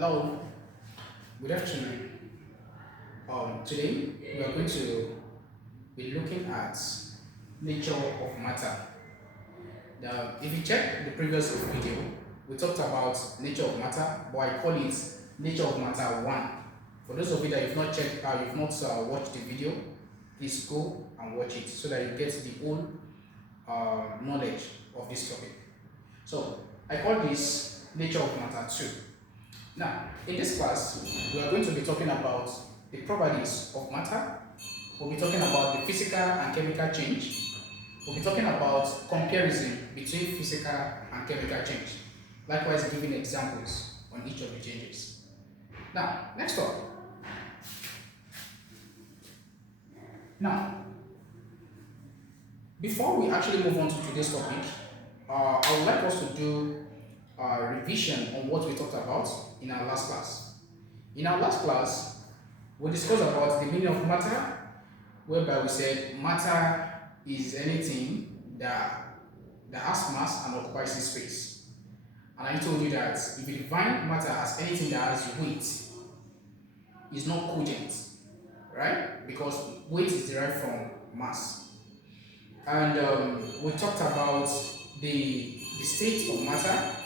Hello, good afternoon. Today we are going to be looking at nature of matter. Now, if you check the previous video, we talked about nature of matter, but I call it nature of matter 1. For those of you that you've not checked, you've not watched the video, please go and watch it so that you get the whole knowledge of this topic. So, I call this nature of matter 2. Now, in this class, we are going to be talking about the properties of matter. We'll be talking about the physical and chemical change. We'll be talking about comparison between physical and chemical change. Likewise, giving examples on each of the changes. Now, next up. Now, before we actually move on to today's topic, I would like us to do a revision on what we talked about in our last class. In our last class, we discussed about the meaning of matter, whereby we said matter is anything that has mass and occupies space. And I told you that if you define matter as anything that has weight, it's not cogent, right? Because weight is derived from mass. And we talked about the state of matter,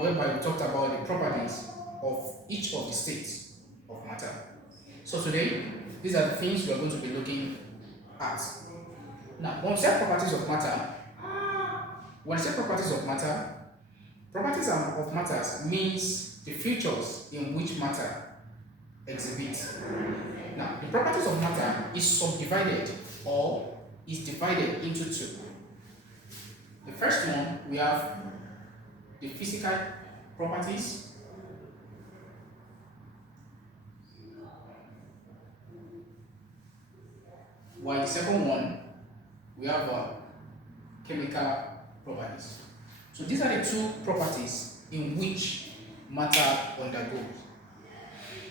whereby we talked about the properties of each of the states of matter. So today, these are the things we are going to be looking at. Now, when we say properties of matter, properties of matters means the features in which matter exhibits. Now, the properties of matter is subdivided or is divided into two. The first one, we have the physical properties, while the second one, we have chemical properties. So these are the two properties in which matter undergoes.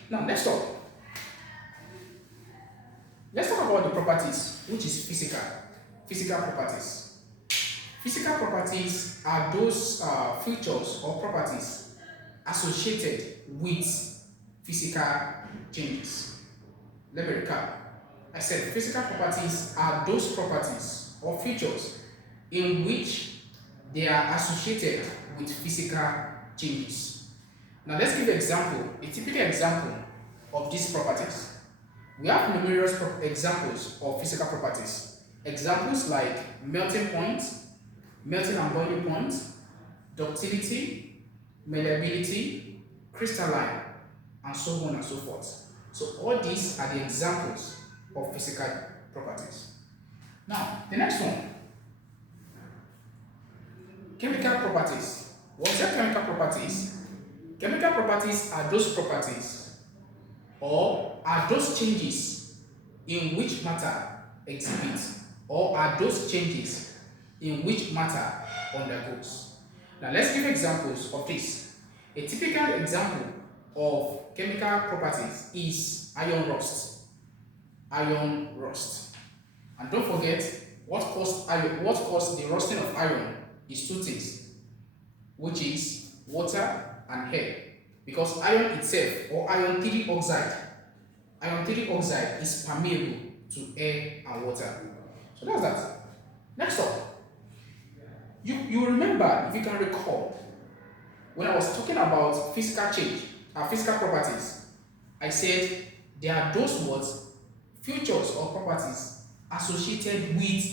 Now let's talk about the properties, which is physical properties. Physical properties are those features or properties associated with physical changes. Let me recap. I said physical properties are those properties or features in which they are associated with physical changes. Now let's give an example, a typical example of these properties. We have numerous examples of physical properties. Examples like melting point, melting and boiling point, ductility, malleability, crystalline, and so on and so forth. So all these are the examples of physical properties. Now, the next one, chemical properties. What are chemical properties? Chemical properties are those properties or are those changes in which matter exhibits or are those changes in which matter undergoes. Now let's give examples of this. A typical example of chemical properties is iron rust. Iron rust. And don't forget, what caused the rusting of iron is two things, which is water and air. Because iron itself, or iron 3 oxide is permeable to air and water. So that's that. Next up, you remember, if you can recall, when I was talking about physical change, physical properties, I said there are those words, features or properties associated with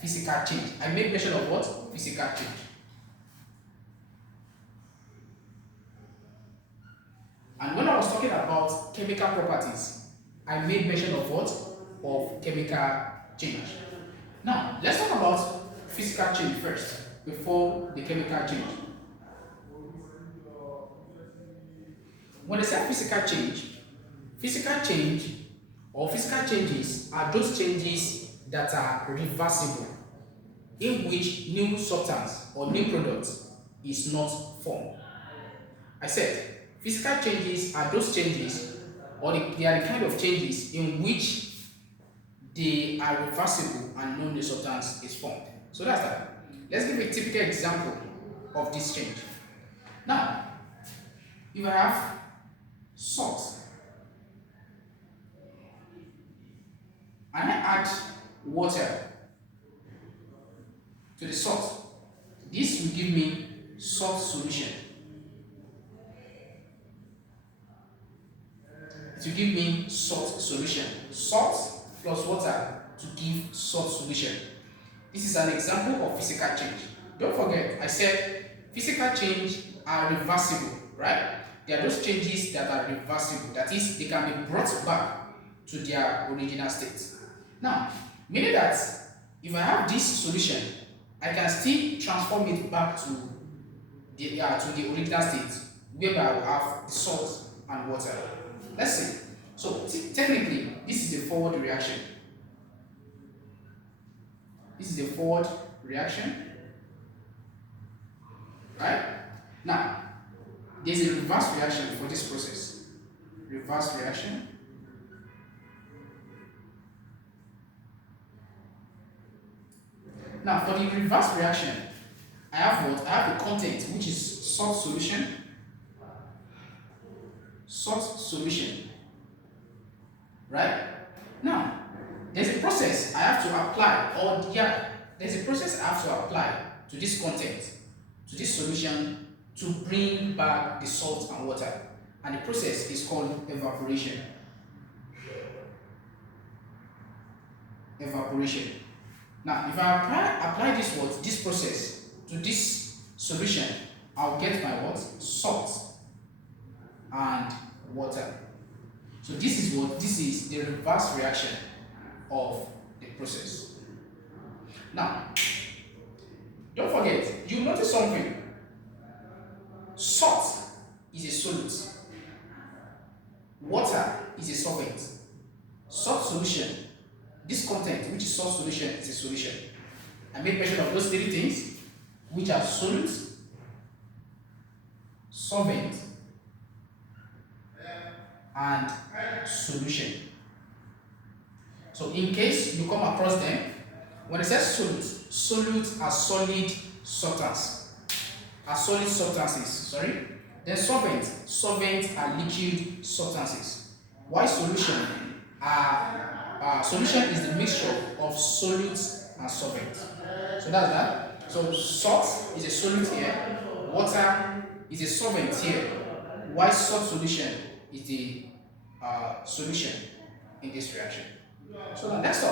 physical change. I made mention of what? Physical change. And when I was talking about chemical properties, I made mention of what? Of chemical change. Now, let's talk about physical change first, before the chemical change. When I say physical change or physical changes are those changes that are reversible, in which new substance or new product is not formed. I said physical changes are those changes, or they are the kind of changes in which they are reversible and no new substance is formed. So that's that. Let's give a typical example of this change. Now, if I have salt, and I add water to the salt. This will give me salt solution. It will give me salt solution. Salt plus water to give salt solution. This is an example of physical change. Don't forget, I said physical change are reversible, right? They are those changes that are reversible. That is, they can be brought back to their original state. Now, meaning that if I have this solution, I can still transform it back to the original state, whereby I will have the salt and water. Let's see. So technically, this is a forward reaction. This is a forward reaction, right? Now, there's a reverse reaction for this process. Reverse reaction. Now, for the reverse reaction, I have what? I have the content, which is salt solution. Salt solution. Right? Now, there's a process I have to apply, there's a process I have to apply to this content, to this solution, to bring back the salt and water. And the process is called evaporation. Evaporation. Now, if I apply this process to this solution, I'll get my what? Salt and water. So this is the reverse reaction of the process. Now, don't forget, you notice something. Salt is a solute. Water is a solvent. Salt solution, this content, which is salt solution, is a solution. I made mention of those three things, which are solute, solvent, and solution. So in case you come across them, when it says solutes are solid substances. Then solvents are liquid substances. Why solution? Solution is the mixture of solutes and solvents. So that's that. So salt is a solute here, water is a solvent here. Why salt solution is the solution in this reaction. So now let's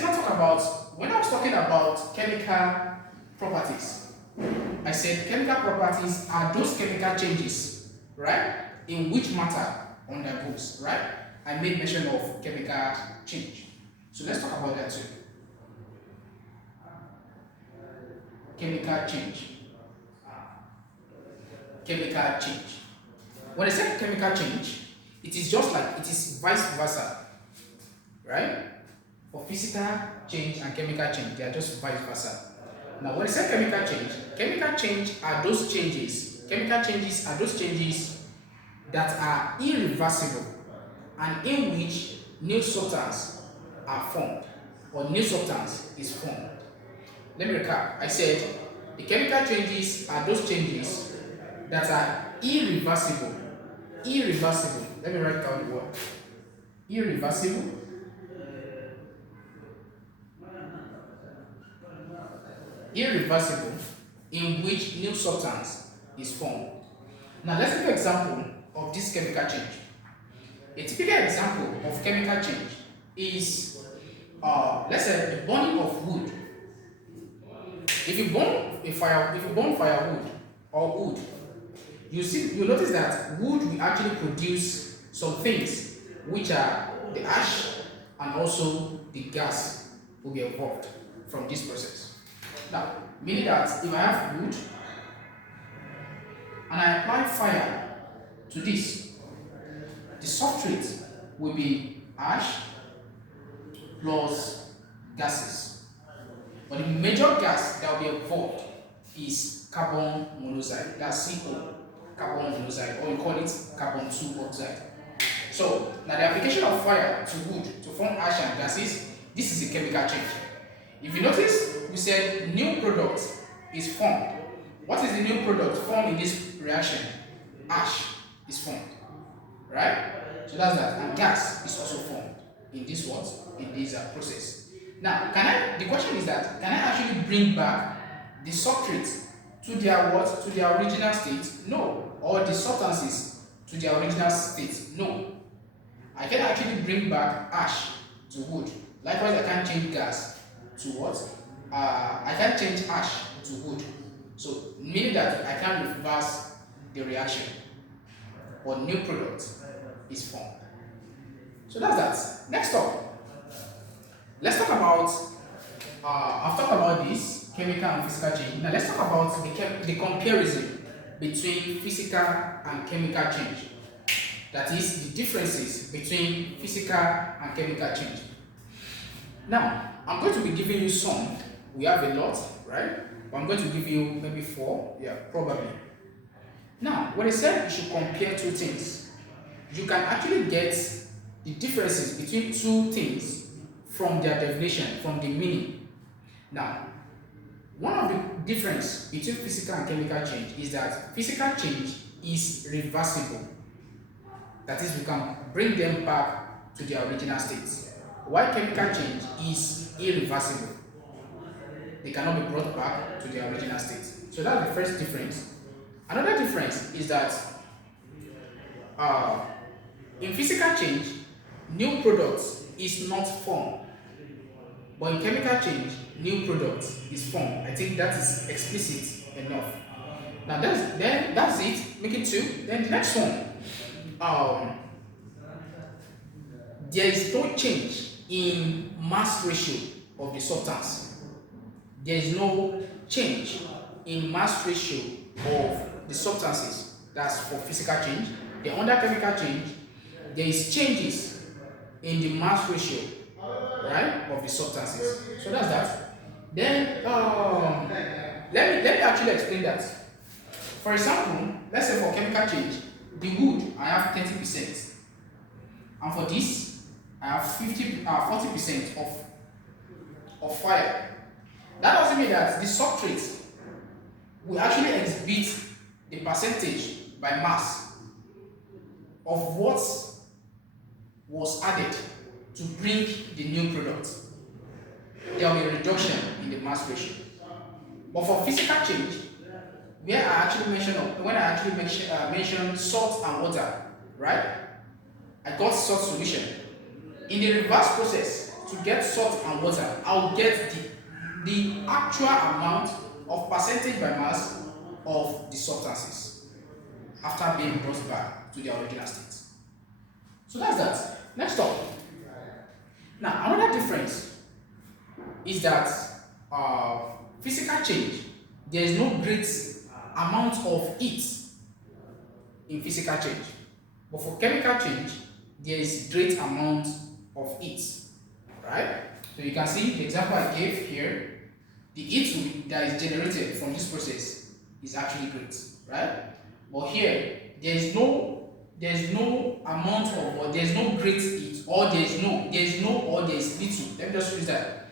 now talk about, when I was talking about chemical properties, I said chemical properties are those chemical changes, right, in which matter undergoes, right? I made mention of chemical change. So let's talk about that too. Chemical change. Chemical change. When I say chemical change, it is just like it is vice versa, right? For physical change and chemical change, they are just vice versa. Now, when I say chemical change are those changes. Chemical changes are those changes that are irreversible and in which new substance are formed or new substance is formed. Let me recap. I said the chemical changes are those changes that are irreversible. Irreversible. Let me write down the word. Irreversible. Irreversible, in which new substance is formed. Now let's take an example of this chemical change. A typical example of chemical change is, let's say, the burning of wood. If you burn firewood or wood, you notice that wood will actually produce some things, which are the ash and also the gas will be evolved from this process. Now, meaning that if I have wood and I apply fire to this, the substrate will be ash plus gases. But the major gas that will be evolved is carbon monoxide. That's CO, carbon monoxide, or you call it carbon 2 oxide. So, now the application of fire to wood to form ash and gases, this is a chemical change. If you notice, we said new product is formed. What is the new product formed in this reaction? Ash. is formed, right? So that's that. And gas is also formed in this what? In this process. Now, the question is that, can I actually bring back the substrates to their what? To their original state? No. Or the substances to their original state? No. I can actually bring back ash to wood. Likewise, I can change gas to what? I can change ash to wood. So, meaning that I can reverse the reaction, or new product is formed. So that's that. Next up, let's talk about, I've talked about this, chemical and physical change. Now let's talk about the comparison between physical and chemical change. That is, the differences between physical and chemical change. Now, I'm going to be giving you some. We have a lot, right? But I'm going to give you maybe 4, yeah, probably. Now, when I said you should compare two things, you can actually get the differences between two things from their definition, from the meaning. Now, one of the difference between physical and chemical change is that physical change is reversible. That is, we can bring them back to their original states. While chemical change is irreversible. They cannot be brought back to their original states. So that's the first difference. Another difference is that in physical change, new products is not formed. But in chemical change, new products is formed. I think that is explicit enough. Now that's it. Make it 2. Then the next one. There is no change in mass ratio of the substance. There is no change in mass ratio of the substances. That's for physical change. Then under chemical change, there is changes in the mass ratio, right, of the substances. So that's that. Then let me actually explain that. For example, let's say for chemical change, the wood I have 30%, and for this I have 40% of fire. That doesn't mean that the substrate will actually exhibit the percentage by mass of what was added to bring the new product. There will be a reduction in the mass ratio. But for physical change, when I actually mention salt and water, right? I got salt solution. In the reverse process, to get salt and water, I'll get the actual amount of percentage by mass of the substances after being brought back to their original state. So that's that. Next up. Now, another difference is that physical change, there is no great amount of heat in physical change. But for chemical change, there is great amount of heat, right? So you can see the example I gave here, the heat that is generated from this process is actually great, right? But here, there's no amount of, or there's no great heat, or there's little. Let me just use that.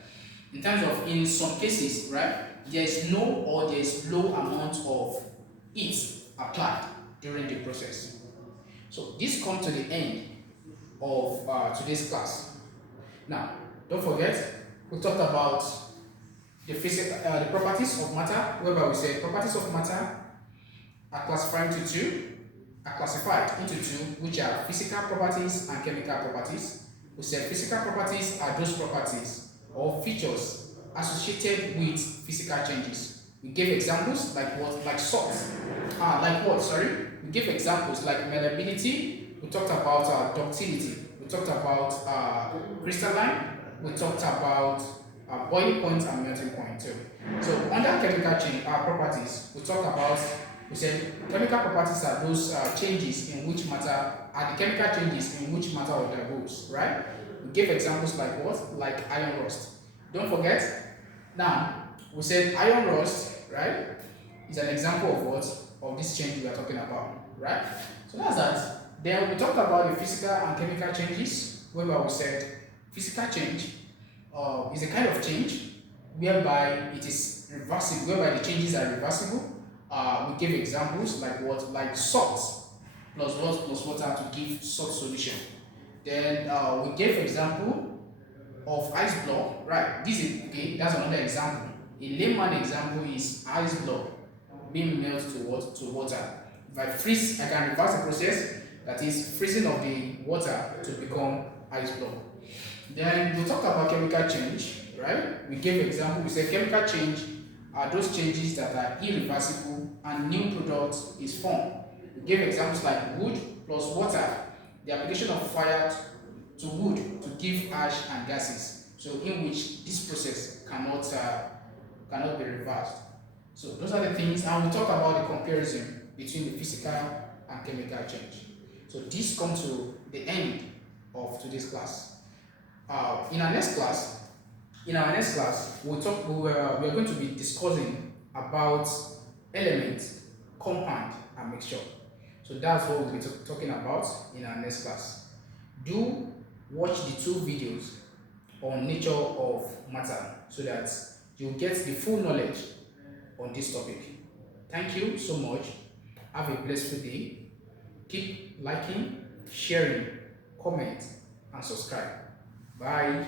In terms of, in some cases, right, there's no or there's low amount of heat applied during the process. So this comes to the end of today's class. Now, don't forget, we talked about the properties of matter, whereby we said properties of matter are classified into two, which are physical properties and chemical properties. We said physical properties are those properties or features associated with physical changes. We gave examples like what? Like salt. We gave examples like malleability. We talked about ductility. We talked about crystalline. We talked about boiling point and melting point too. So under chemical change properties, we said chemical properties are those changes in which matter, are the chemical changes in which matter undergoes, right? We gave examples like what? Like iron rust. Don't forget, now, we said iron rust, right, is an example of what? Of this change we are talking about, right? So that's that. Then we talked about the physical and chemical changes, whereby we said physical change is a kind of change whereby it is reversible, whereby the changes are reversible. We gave examples like what? Like salt. plus what plus water to give such solution. Then we gave example of ice block, right? This is okay. That's another example. A layman example is ice block being melted to water. If I freeze, I can reverse the process. That is freezing of the water to become ice block. Then we talked about chemical change, right? We gave example. We said chemical change are those changes that are irreversible and new product is formed. We gave examples like wood plus water, the application of fire to wood to give ash and gases. So in which this process cannot be reversed. So those are the things, and we talk about the comparison between the physical and chemical change. So this comes to the end of today's class. In our next class, we are going to be discussing about elements, compound, and mixture. So that's what we'll be talking about in our next class. Do watch the 2 videos on nature of matter so that you get the full knowledge on this topic. Thank you so much. Have a blissful day. Keep liking, sharing, comment, and subscribe. Bye.